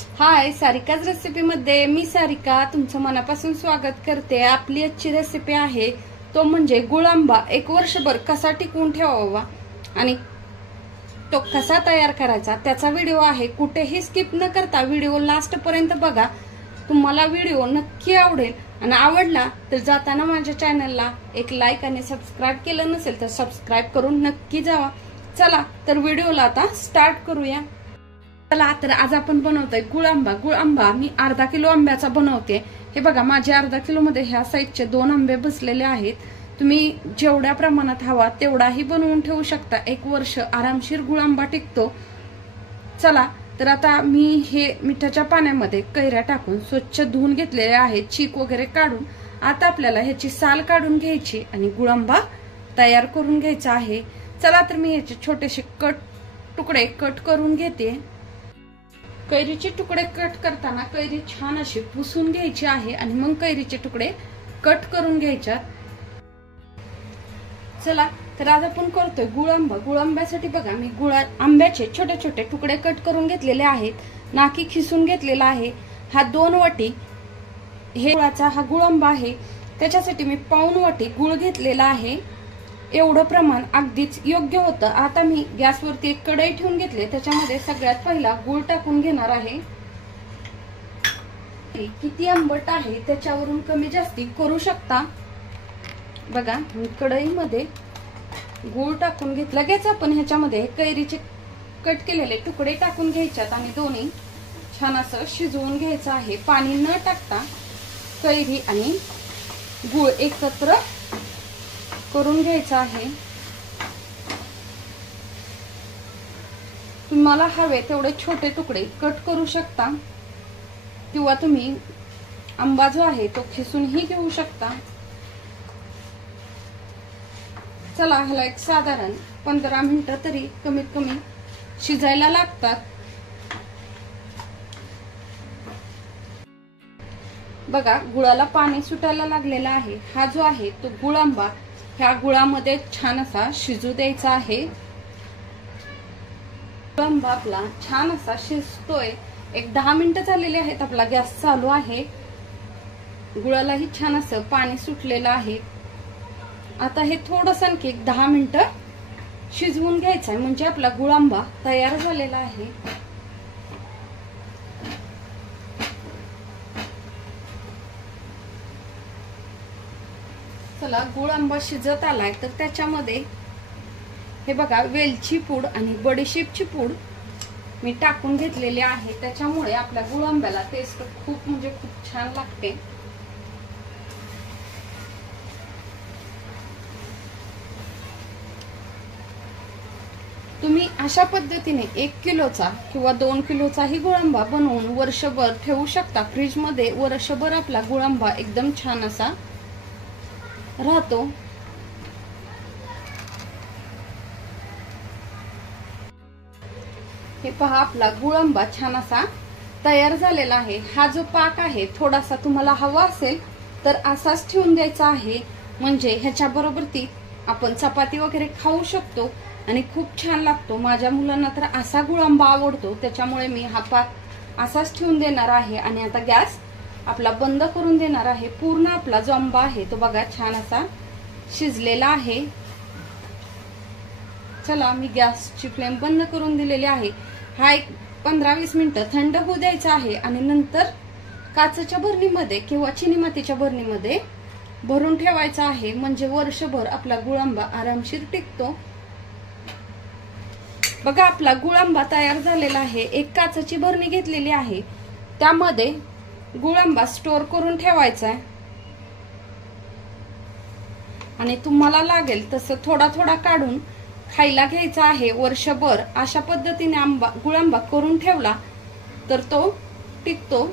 हाय, Sarika's recipe मध्ये मी सारिका तुमचं मनापासून स्वागत करते। आपली आजची रेसिपी आहे तो म्हणजे गुळांबा। एक वर्षभर कसा टिकवून ठेवावा आणि तो कसा तयार करायचा त्याचा व्हिडिओ आहे। कुठेही स्किप न करता व्हिडिओ लास्ट पर्यंत बघा। तुम्हाला व्हिडिओ नक्की आवडेल आणि आवडला तर जाताना माझ्या चॅनलला एक लाईक आणि सबस्क्राइब केलं नसेल तर सबस्क्राइब करून नक्की जावा। चला तर व्हिडिओला आता स्टार्ट करूया। चला तर आज आपण बनवतोय गुळांबा। गुळांबा मी अर्धा किलो आंब्याचा बनवते। हे बघा माझे अर्धा किलो मध्ये ह्या साईजचे 2 आंबे बसलेले आहेत। तुम्ही जेवढ्या प्रमाणात हवा तेवढाही बनवून ठेवू शकता। एक वर्ष आरामशीर गुळांबा टिकतो। चला तर आता मी हे मिठाच्या पाण्यामध्ये कैऱ्या टाकून स्वच्छ धुवून घेतलेले आहेत, चीक वगैरे काढून। आता आपल्याला ह्याची साल काढून घ्यायची आणि गुळांबा तयार करून घ्यायचा आहे। चला तर मी ह्याचे छोटेसे तुकडे कट करून घेते। कैरीचे तुकडे कट करताना कैरी छान अशी पुसून घ्यायची आहे आणि मग कैरीचे तुकडे कट करून घ्यायचे। चला तर आज आपण करतोय गुळांबा। गुळांब्यासाठी बघा मी आंब्याचे छोटे छोटे तुकडे कट करून घेतलेले आहेत, नाकी खिसून घेतलेला आहे। हा 2 वाटी हे गुळाचा हा गुळांबा आहे, त्याच्यासाठी मी पाऊण वाटी गुळ घेतलेला आहे। एवढं प्रमाण अगदीच योग्य होतं। आता मी गॅसवरती एक कढई ठेवून घेतले, त्याच्यामध्ये सगळ्यात पहिला गुळ टाकून घेणार आहे। किती आंबट आहे त्याच्यावरून कमी जास्ती करू शकता। बघा मी कढईमध्ये गुळ टाकून घेतला। लगेच आपण ह्याच्यामध्ये कैरीचे कट केलेले तुकडे टाकून घ्यायच्यात आणि दोन्ही छान असं शिजवून घ्यायचं आहे। पाणी न टाकता कैरी आणि गुळ एकत्र करून घ्यायचा आहे। तुम्हाला हवे तेवढे छोटे तुकडे कट करू शकता किंवा तुम्ही आंबा जो आहे तो खिसूनही घेऊ शकता। चला ह्याला एक साधारण 15 मिनिटं तरी कमीत कमी शिजायला लागतात। बघा गुळाला पाणी सुटायला लागलेला आहे। हा जो आहे तो गुळांबा ह्या गुळामध्ये छान असा शिजू द्यायचा आहे। गुळांबा आपला छान असा शिजतोय। एक 10 मिनिटं झालेले आहेत, आपला गॅस चालू आहे। गुळालाही छान असं पाणी सुटलेलं आहे। आता हे थोडंसं आणखी एक 10 मिनिटं शिजवून घ्यायचं आहे, म्हणजे आपला गुळांबा तयार झालेला आहे। चला गुळांबा शिजत आलाय तर त्याच्यामध्ये हे बघा वेलची पूड आणि बडीशेपची पूड मी टाकून घेतलेली आहे। त्याच्यामुळे आपल्या गुळांब्याला टेस्ट खूप म्हणजे खूप छान लागते। तुम्ही अशा पद्धतीने 1 किलोचा किंवा 2 किलोचाही गुळांबा बनवून वर्षभर ठेवू शकता फ्रीज मध्ये। वर्षभर आपला गुळांबा एकदम छान असा राहतो। हे पहा आपला गुळांबा छान असा तयार झालेला आहे। हा जो पाक आहे थोडासा तुम्हाला हवा असेल तर असाच ठेवून द्यायचा आहे, म्हणजे ह्याच्या बरोबर ती आपण चपाती वगैरे खाऊ शकतो आणि खूप छान लागतो। माझ्या मुलांना तर असा गुळांबा आवडतो, त्याच्यामुळे मी हा पाक असाच ठेवून देणार आहे। आणि आता गॅस आपला बंद करून देणार आहे। पूर्ण आपला जो आंबा आहे तो बघा छान असा शिजलेला आहे। चला मी गॅसची फ्लेम बंद करून दिलेली आहे। हा एक 15-20 मिनिटं थंड होऊ द्यायचा आहे आणि नंतर काचेच्या भरणीमध्ये किंवा चिनी मातीच्या भरणीमध्ये भरून ठेवायचा आहे, म्हणजे वर्षभर आपला गुळांबा आरामशीर टिकतो। बघा आपला गुळांबा तयार झालेला आहे। एक काचेची भरणी घेतलेली आहे, त्यामध्ये गुळांबा स्टोर करून ठेवायचा आहे आणि तुम्हाला लागेल तसं थोडा थोडा काढून खायला घ्यायचा आहे वर्षभर। अशा पद्धतीने गुळांबा करून ठेवला तर तो टिकतो।